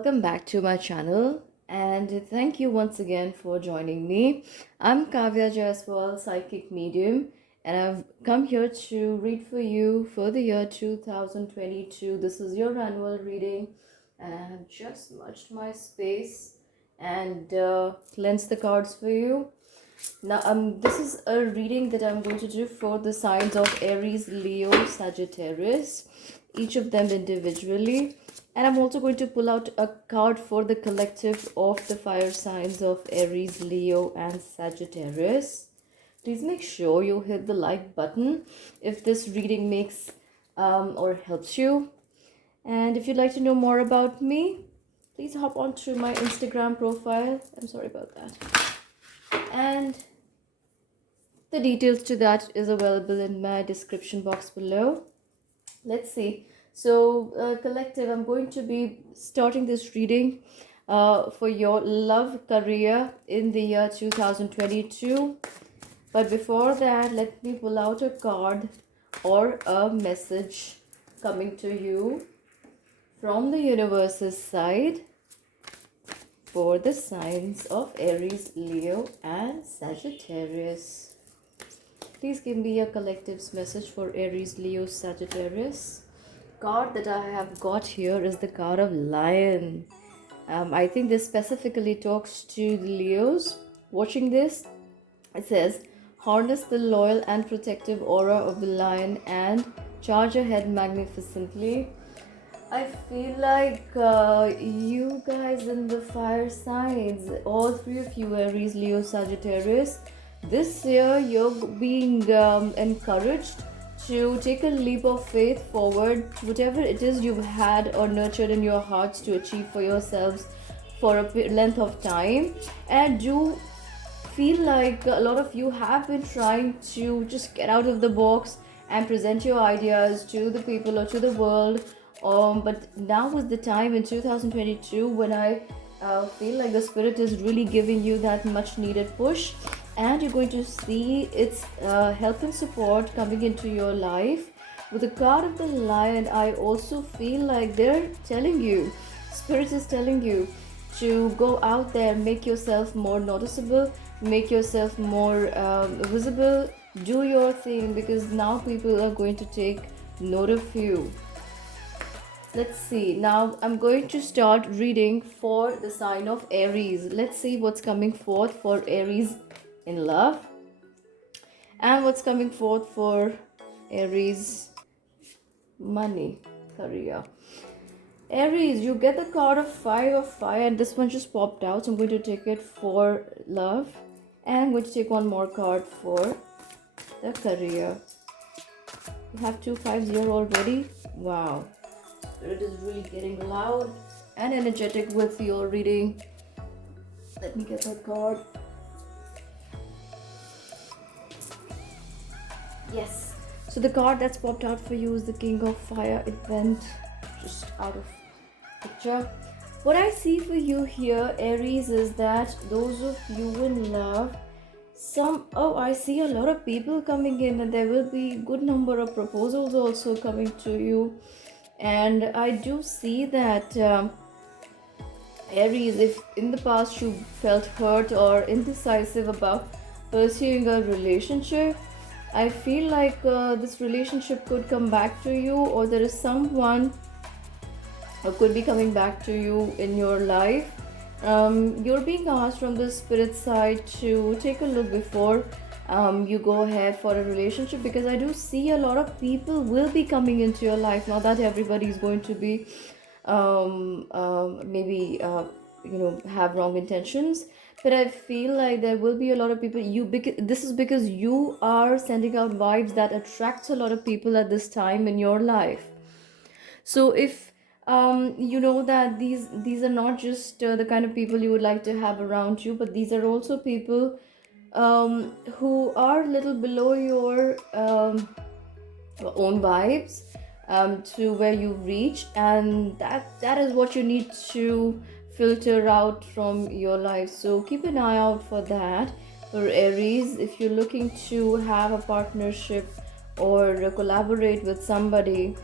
welcome back to my channel and thank you once again for joining me. I'm Kavya Jaiswal, psychic medium, and I've come here to read for you for the year 2022. This is your annual reading, and I have just smudged my space and cleansed the cards for you. Now, this is a reading that I'm going to do for the signs of Aries, Leo, Sagittarius, each of them individually. And I'm also going to pull out a card for the collective of the fire signs of Aries, Leo, and Sagittarius. Please make sure you hit the like button if this reading makes or helps you. And if you'd like to know more about me, please hop onto my Instagram profile. I'm sorry about that. And the details to that is available in my description box below. Let's see. So collective, I'm going to be starting this reading for your love career in the year 2022. But before that, let me pull out a card or a message coming to you from the universe's side for the signs of Aries, Leo, and Sagittarius. Please give me a collective's message for Aries, Leo, Sagittarius. Card that I have got here is the card of Lion. I think this specifically talks to the Leos watching this. It says, harness the loyal and protective aura of the lion and charge ahead magnificently. I feel like you guys in the fire signs, all three of you, Aries, Leo, Sagittarius, this year you're being encouraged to take a leap of faith forward, whatever it is you've had or nurtured in your hearts to achieve for yourselves for a length of time. And do feel like a lot of you have been trying to just get out of the box and present your ideas to the people or to the world. But now is the time in 2022 when I feel like the spirit is really giving you that much needed push, and you're going to see its help and support coming into your life. With the card of the lion, I also feel like they're telling you, spirit is telling you to go out there, make yourself more noticeable, make yourself more visible, do your thing, because now people are going to take note of you. Let's see. Now I'm going to start reading for the sign of Aries. Let's see what's coming forth for Aries in love and what's coming forth for Aries money career. Aries, you get the card of 5 of fire, and this one just popped out, so I'm going to take it for love, and I'm going to take one more card for the career. You have 2 5s here already. Wow, spirit is really getting loud and energetic with your reading. Let me get that card. Yes, so the card that's popped out for you is the King of Fire. It went just out of picture. What I see for you here, Aries, is that those of you in love, I see a lot of people coming in, and there will be good number of proposals also coming to you. And I do see that Aries, if in the past you felt hurt or indecisive about pursuing a relationship, I feel like this relationship could come back to you, or there is someone who could be coming back to you in your life. You're being asked from the spirit side to take a look before you go ahead for a relationship, because I do see a lot of people will be coming into your life. Not that everybody is going to be maybe have wrong intentions, but I feel like there will be a lot of people this is because you are sending out vibes that attracts a lot of people at this time in your life. So if you know that these are not just the kind of people you would like to have around you, but these are also people who are a little below your own vibes, to where you reach, and that is what you need to filter out from your life. So keep an eye out for that for Aries. If you're looking to have a partnership or collaborate with somebody,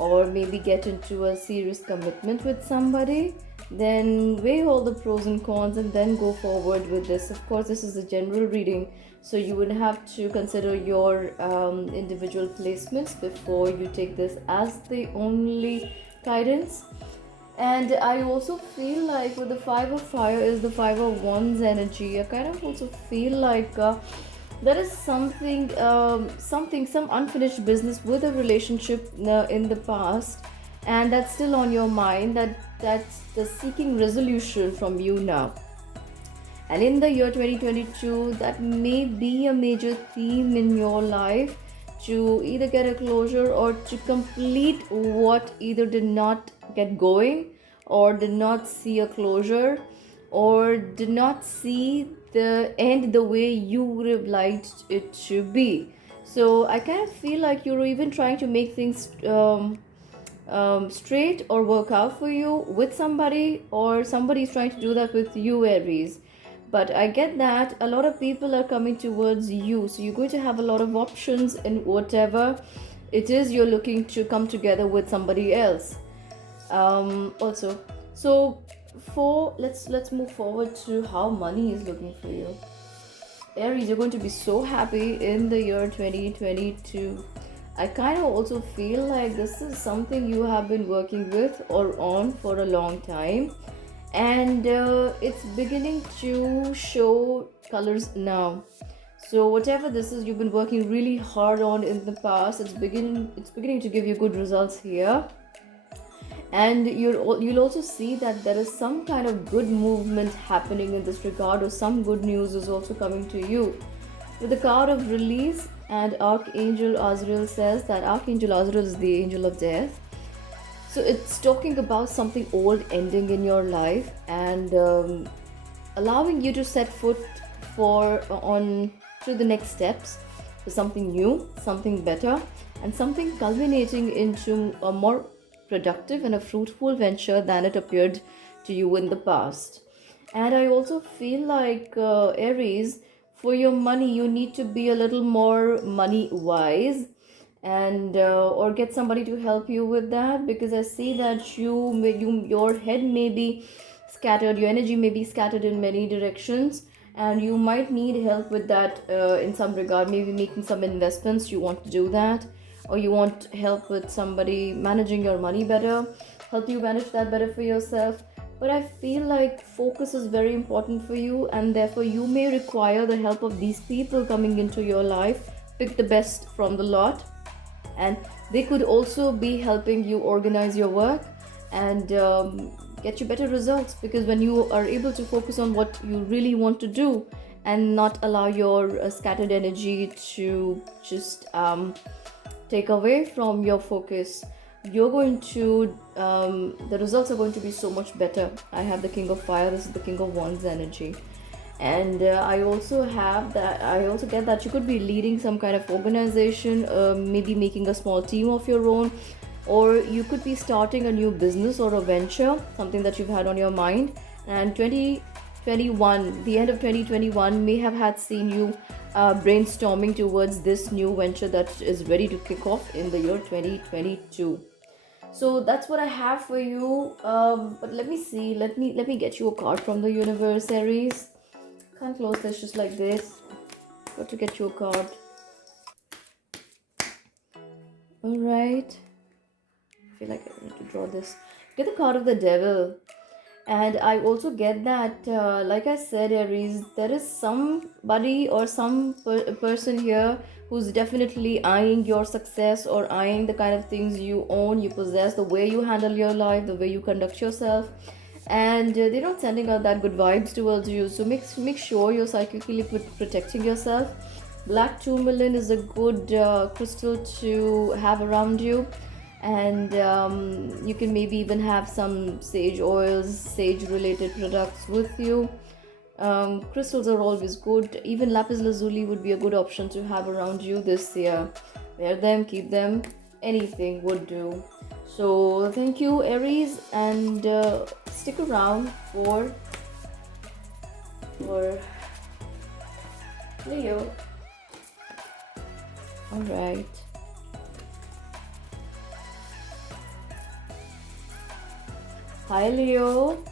or maybe get into a serious commitment with somebody, then weigh all the pros and cons and then go forward with this. Of course, this is a general reading, so you would have to consider your individual placements before you take this as the only guidance. And I also feel like with the Five of Fire is the Five of Wands energy. I kind of also feel like there is some unfinished business with a relationship in the past, and that's still on your mind. That's the seeking resolution from you now. And in the year 2022, that may be a major theme in your life, to either get a closure or to complete what either did not get going or did not see a closure or did not see the end the way you would have liked it to be. So I kind of feel like you're even trying to make things straight or work out for you with somebody, or somebody is trying to do that with you, Aries. But I get that a lot of people are coming towards you, so you're going to have a lot of options in whatever it is you're looking to come together with somebody else. Also, so for let's move forward to how money is looking for you. Aries, you're going to be so happy in the year 2022. I kind of also feel like this is something you have been working with or on for a long time, and it's beginning to show colors now. So whatever this is you've been working really hard on in the past, it's beginning to give you good results here. And you'll also see that there is some kind of good movement happening in this regard, or some good news is also coming to you. With the card of release, and Archangel Azrael says that Archangel Azrael is the angel of death. So it's talking about something old ending in your life, and allowing you to set foot for on to the next steps for something new, something better, and something culminating into a more productive and a fruitful venture than it appeared to you in the past. And I also feel like Aries, for your money, you need to be a little more money wise, and or get somebody to help you with that, because I see that your head may be scattered, your energy may be scattered in many directions, and you might need help with that in some regard. Maybe making some investments, you want to do that, or you want help with somebody managing your money better, help you manage that better for yourself. But I feel like focus is very important for you, and therefore you may require the help of these people coming into your life. Pick the best from the lot, and they could also be helping you organize your work and get you better results, because when you are able to focus on what you really want to do and not allow your scattered energy to just take away from your focus, you're going to the results are going to be so much better. I have the King of Fire, this is the King of Wands energy. And I also get that you could be leading some kind of organization, maybe making a small team of your own, or you could be starting a new business or a venture, something that you've had on your mind. And 2021, the end of 2021 may have had seen you brainstorming towards this new venture that is ready to kick off in the year 2022. So that's what I have for you. But let me see, let me get you a card from the universe, Aries. Can't close this just like this. Got to get you a card. All right, I feel like I need to draw this. Get the card of the Devil. And I also get that, like I said, Aries, there is somebody or some person here who's definitely eyeing your success, or eyeing the kind of things you own, you possess, the way you handle your life, the way you conduct yourself. And they're not sending out that good vibes towards you. So make sure you're psychically protecting yourself. Black tourmaline is a good crystal to have around you, and you can maybe even have some sage oils, sage related products with you. Crystals are always good. Even lapis lazuli would be a good option to have around you this year. Wear them, keep them, anything would do. So thank you, Aries, and stick around for Leo. All right. Hi, Leo.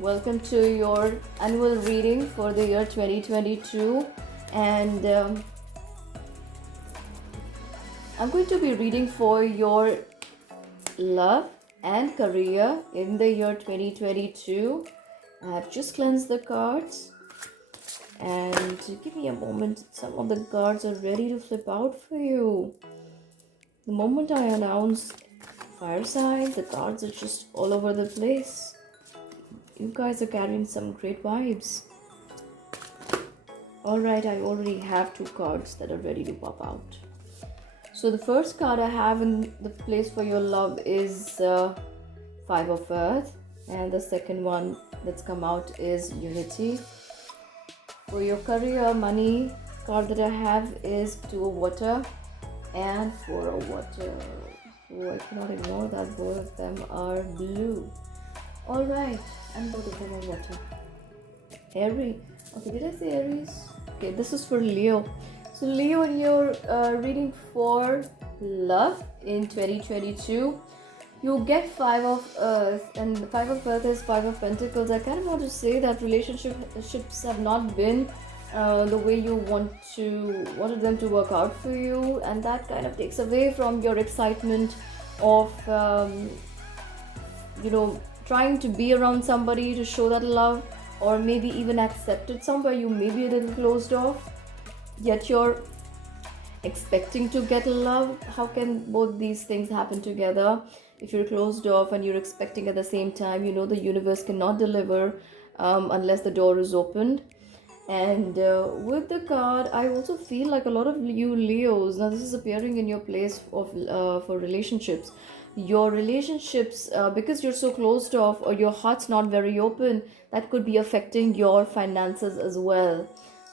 Welcome to your annual reading for the year 2022. And I'm going to be reading for your love and career in the year 2022. I've just cleansed the cards, and give me a moment. Some of the cards are ready to flip out for you. The moment I announce fire sign, the cards are just all over the place. You guys are carrying some great vibes. Alright, I already have 2 cards that are ready to pop out. So the first card I have in the place for your love is Five of Earth, and the second one that's come out is Unity. For your career, money, card that I have is Two of Water and Four of Water. Oh, I cannot ignore that both of them are blue. Alright, and both of them are water. Aries. Okay, did I say Aries? Okay, this is for Leo. So Leo, in your reading for love in 2022, you get Five of Earth, and the Five of Earth is Five of Pentacles. I kind of want to say that relationships have not been the way you wanted them to work out for you, and that kind of takes away from your excitement of trying to be around somebody to show that love, or maybe even accepted somewhere. You may be a little closed off, yet you're expecting to get love. How can both these things happen together? If you're closed off and you're expecting at the same time, the universe cannot deliver unless the door is opened. And with the card, I also feel like a lot of you Leos, now this is appearing in your place of for relationships. Your relationships, because you're so closed off or your heart's not very open, that could be affecting your finances as well.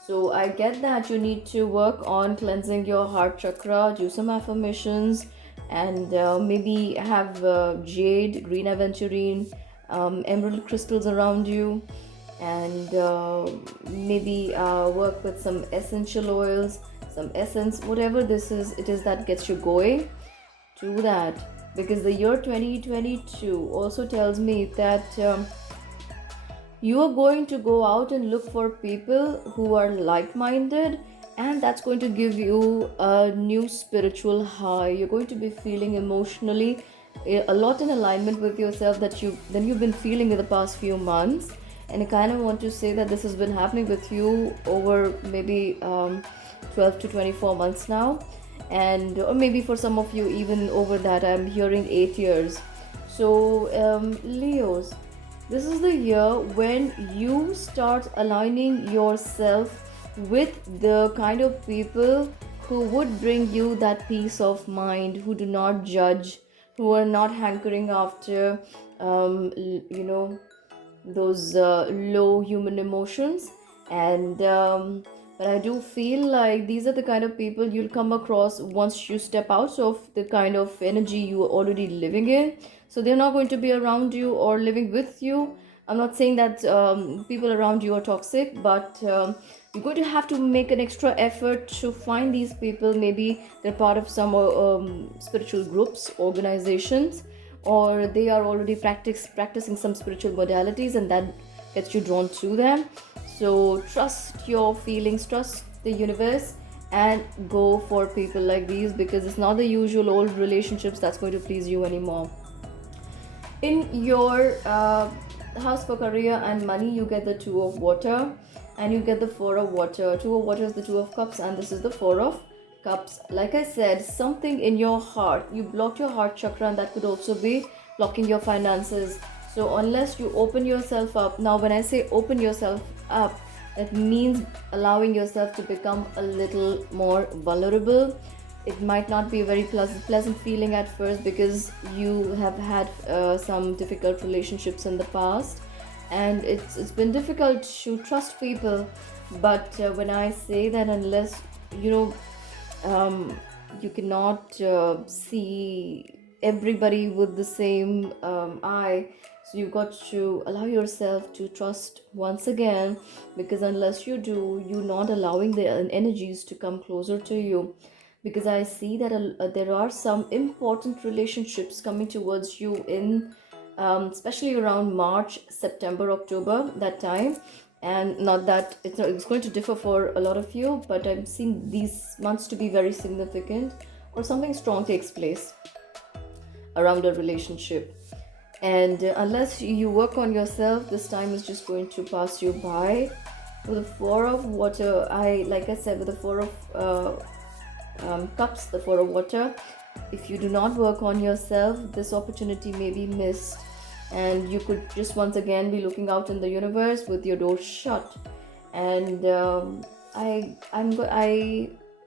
So I get that you need to work on cleansing your heart chakra, do some affirmations, and maybe have jade, green aventurine, emerald crystals around you, and maybe work with some essential oils, some essence, whatever it is that gets you going. Do that, because the year 2022 also tells me that you are going to go out and look for people who are like-minded, and that's going to give you a new spiritual high. You're going to be feeling emotionally a lot in alignment with yourself that you've been feeling in the past few months. And I kind of want to say that this has been happening with you over maybe 12 to 24 months now, and or maybe for some of you even over that. I'm hearing 8 years. So Leos, this is the year when you start aligning yourself with the kind of people who would bring you that peace of mind, who do not judge, who are not hankering after those low human emotions. And but I do feel like these are the kind of people you'll come across once you step out of the kind of energy you are already living in. So they're not going to be around you or living with you. I'm not saying that people around you are toxic, but you're going to have to make an extra effort to find these people. Maybe they're part of some spiritual groups, organizations, or they are already practicing some spiritual modalities, and that gets you drawn to them. So trust your feelings, trust the universe, and go for people like these, because it's not the usual old relationships that's going to please you anymore. In your house for career and money, you get the Two of Water and you get the Four of Water. Two of Water is the Two of Cups, and this is the Four of Cups. Like I said, something in your heart, you blocked your heart chakra, and that could also be blocking your finances. So unless you open yourself up, now when I say open yourself up, it means allowing yourself to become a little more vulnerable. It might not be a very pleasant feeling at first, because you have had some difficult relationships in the past, and it's been difficult to trust people. But when I say that, unless you cannot see everybody with the same eye, so you've got to allow yourself to trust once again, because unless you do, you're not allowing the energies to come closer to you. Because I see that there are some important relationships coming towards you in especially around March, September, October, that time. And not that it's going to differ for a lot of you, but I'm seeing these months to be very significant, or something strong takes place around a relationship. And unless you work on yourself, this time is just going to pass you by. With the Four of Water, like I said, with the Four of Cups, the Four of Water, if you do not work on yourself, this opportunity may be missed, and you could just once again be looking out in the universe with your door shut. And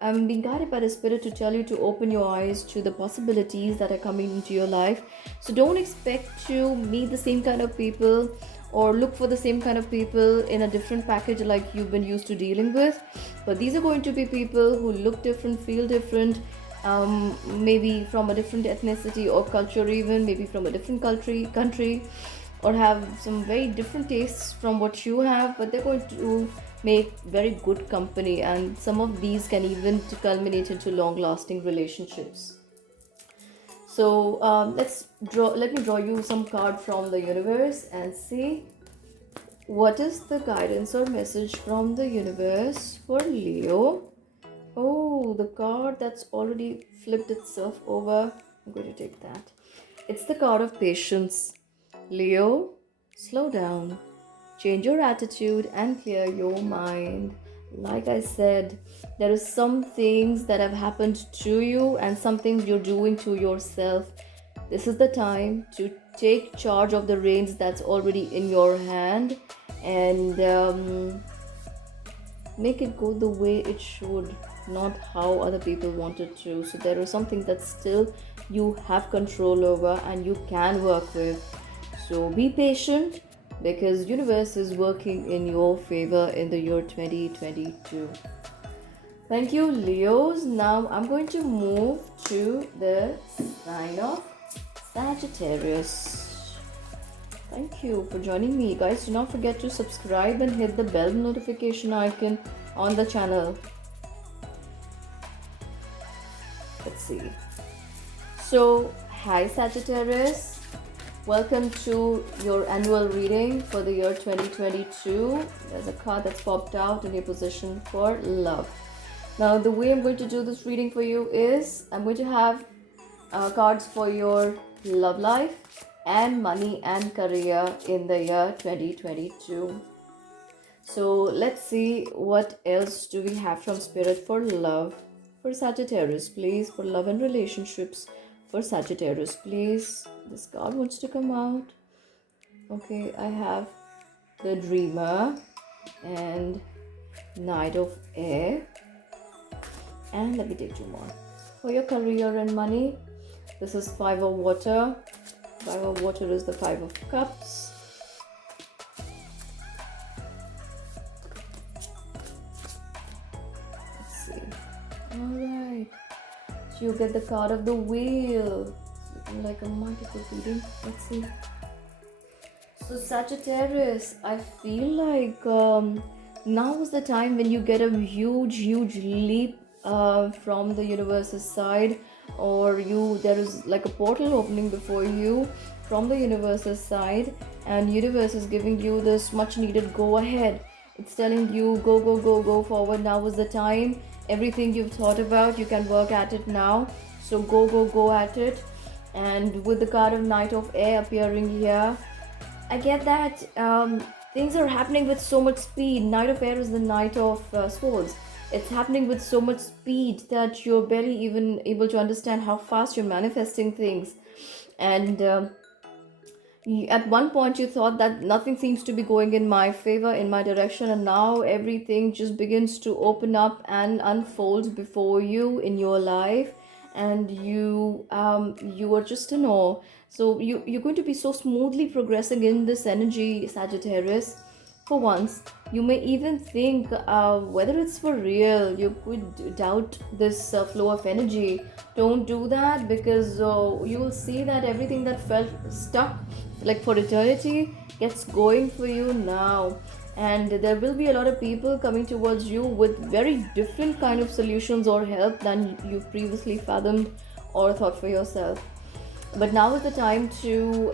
I'm being guided by the spirit to tell you to open your eyes to the possibilities that are coming into your life. So don't expect to meet the same kind of people or look for the same kind of people in a different package like you've been used to dealing with. But these are going to be people who look different, feel different, maybe from a different ethnicity or culture, even maybe from a different country, or have some very different tastes from what you have, but they're going to make very good company, and some of these can even culminate into long-lasting relationships. So let me draw you some card from the universe and see what is the guidance or message from the universe for Leo. Oh, the card that's already flipped itself over. I'm going to take that. It's the card of patience. Leo, slow down. Change your attitude and clear your mind. Like I said, there are some things that have happened to you and some things you're doing to yourself. This is the time to take charge of the reins that's already in your hand, and make it go the way it should, not how other people want it to. So there is something that still you have control over and you can work with. So be patient, because universe is working in your favor in the year 2022. Thank you, Leos. Now I'm going to move to the sign of Sagittarius. Thank you for joining me, guys. Do not forget to subscribe and hit the bell notification icon on the channel. Let's see. So, hi Sagittarius. Welcome to your annual reading for the year 2022. There's a card that's popped out in your position for love. Now, the way I'm going to do this reading for you is I'm going to have cards for your love life and money and career in the year 2022. So let's see what else do we have from Spirit for love for Sagittarius, please. For love and relationships for Sagittarius, please. This card wants to come out. Okay, I have the Dreamer and Knight of Air. And let me take two more. For your career and money, this is Five of Water. Five of Water is the Five of Cups. Let's see. Alright. So you get the card of the Wheel. It's looking like a multiple reading. Let's see. So Sagittarius, I feel like now is the time when you get a huge leap from the universe's side, or there is like a portal opening before you from the universe's side, and universe is giving you this much needed go ahead. It's telling you go forward. Now is the time. Everything you've thought about, you can work at it now. So go at it. And with the card of Knight of Air appearing here, I get that things are happening with so much speed. Knight of Air is the Knight of Swords. It's happening with so much speed that you're barely even able to understand how fast you're manifesting things. And at one point you thought that nothing seems to be going in my favor, in my direction, and now everything just begins to open up and unfold before you in your life, and you are just in awe. So you're going to be so smoothly progressing in this energy, Sagittarius. For once, you may even think whether it's for real. You could doubt this flow of energy. Don't do that, because you will see that everything that felt stuck like for eternity gets going for you now. And there will be a lot of people coming towards you with very different kind of solutions or help than you've previously fathomed or thought for yourself. But now is the time to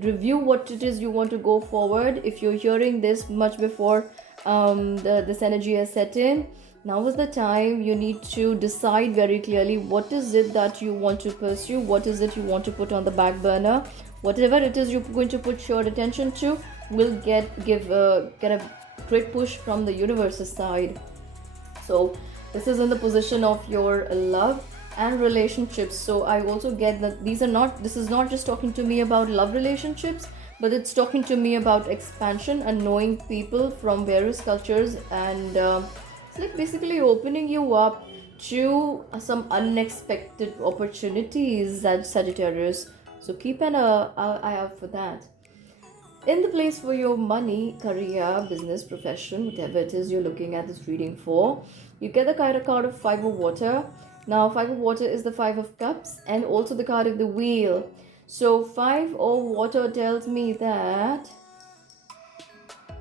review what it is you want to go forward. If you're hearing this much before this energy has set in, now is the time you need to decide very clearly what is it that you want to pursue, what is it you want to put on the back burner. Whatever it is you're going to put your attention to will get a great push from the universe's side. So this is in the position of your love and relationships. So I also get that this is not just talking to me about love relationships, but it's talking to me about expansion and knowing people from various cultures, and it's like basically opening you up to some unexpected opportunities at Sagittarius. So keep an eye out for that. In the place for your money, career, business, profession, whatever it is you're looking at this reading for, you get the card of Five of Water. Now, Five of Water is the Five of Cups and also the card of the Wheel. So, Five of Water tells me that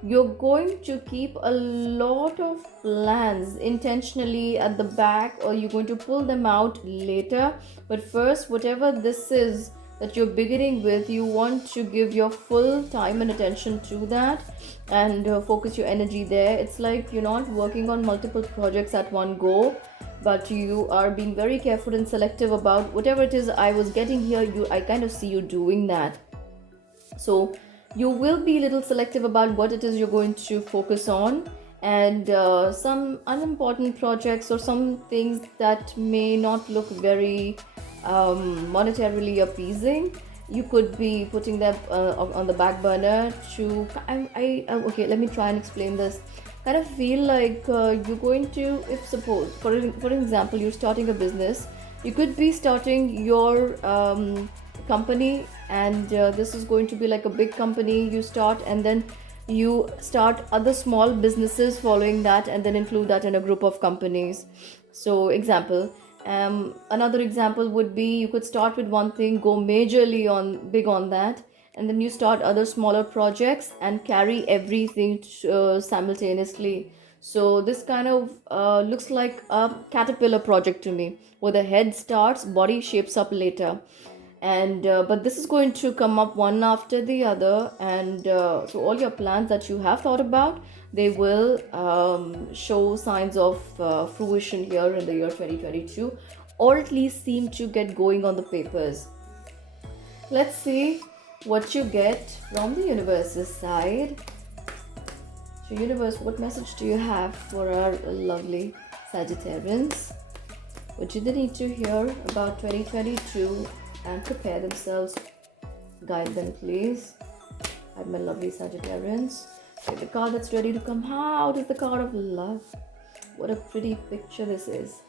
you're going to keep a lot of plans intentionally at the back, or you're going to pull them out later. But first, whatever this is that you're beginning with, you want to give your full time and attention to that, and focus your energy there. It's like you're not working on multiple projects at one go, but you are being very careful and selective about whatever it is I was getting here. I kind of see you doing that. So you will be a little selective about what it is you're going to focus on, and some unimportant projects or some things that may not look very monetarily appeasing, you could be putting them on the back burner to okay, let me try and explain this. Kind of feel like you're going to, if suppose for example you're starting a business, you could be starting your company, and this is going to be like a big company you start, and then you start other small businesses following that, and then include that in a group of companies. So example, another example would be you could start with one thing, go majorly on big on that, and then you start other smaller projects and carry everything simultaneously. So this kind of looks like a caterpillar project to me, where the head starts, body shapes up later, and but this is going to come up one after the other, and so all your plans that you have thought about, they will show signs of fruition here in the year 2022, or at least seem to get going on the papers. Let's see what you get from the universe's side. So universe, what message do you have for our lovely Sagittarians? What do they need to hear about 2022 and prepare themselves? Guide them, please. I have my lovely Sagittarians. Okay, the card that's ready to come out is the card of love. What a pretty picture this is.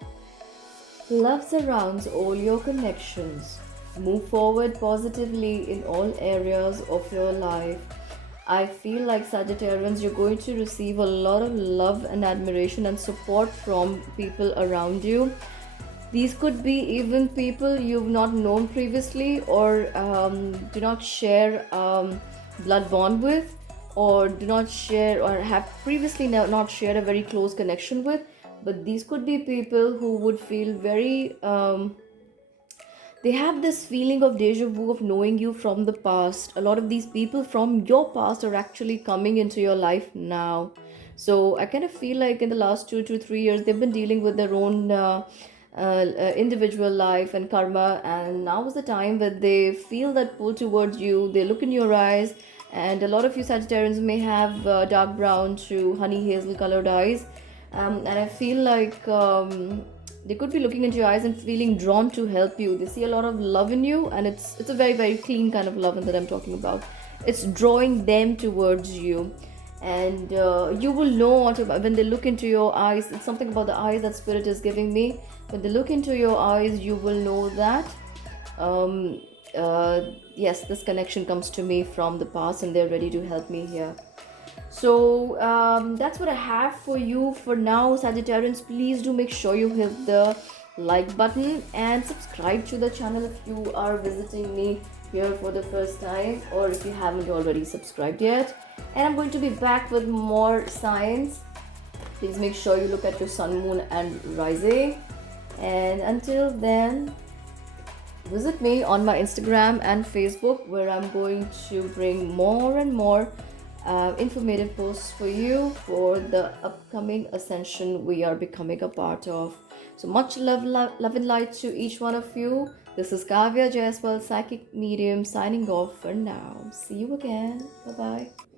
Love surrounds all your connections. Move forward positively in all areas of your life. I feel like Sagittarians, you're going to receive a lot of love and admiration and support from people around you. These could be even people you've not known previously, or do not share blood bond with, or do not share or have previously not shared a very close connection with. But these could be people who would feel very they have this feeling of deja vu of knowing you from the past. A lot of these people from your past are actually coming into your life now. So I kind of feel like in the last 2 to 3 years they've been dealing with their own individual life and karma, and now is the time that they feel that pull towards you. They look in your eyes, and a lot of you Sagittarians may have dark brown to honey hazel colored eyes, and I feel like they could be looking into your eyes and feeling drawn to help you. They see a lot of love in you, and it's a very, very clean kind of love that I'm talking about. It's drawing them towards you, and you will know what about when they look into your eyes. It's something about the eyes that spirit is giving me. When they look into your eyes, you will know that yes, this connection comes to me from the past, and they're ready to help me here. So that's what I have for you for now, Sagittarians. Please do make sure you hit the like button and subscribe to the channel if you are visiting me here for the first time, or if you haven't already subscribed yet. And I'm going to be back with more signs. Please make sure you look at your sun, moon and rising. And until then, Visit me on my Instagram and Facebook, where I'm going to bring more and more informative posts for you for the upcoming ascension we are becoming a part of. So much love and light to each one of you. This is Kavya Jaiswal, psychic medium, signing off for now. See you again. Bye bye.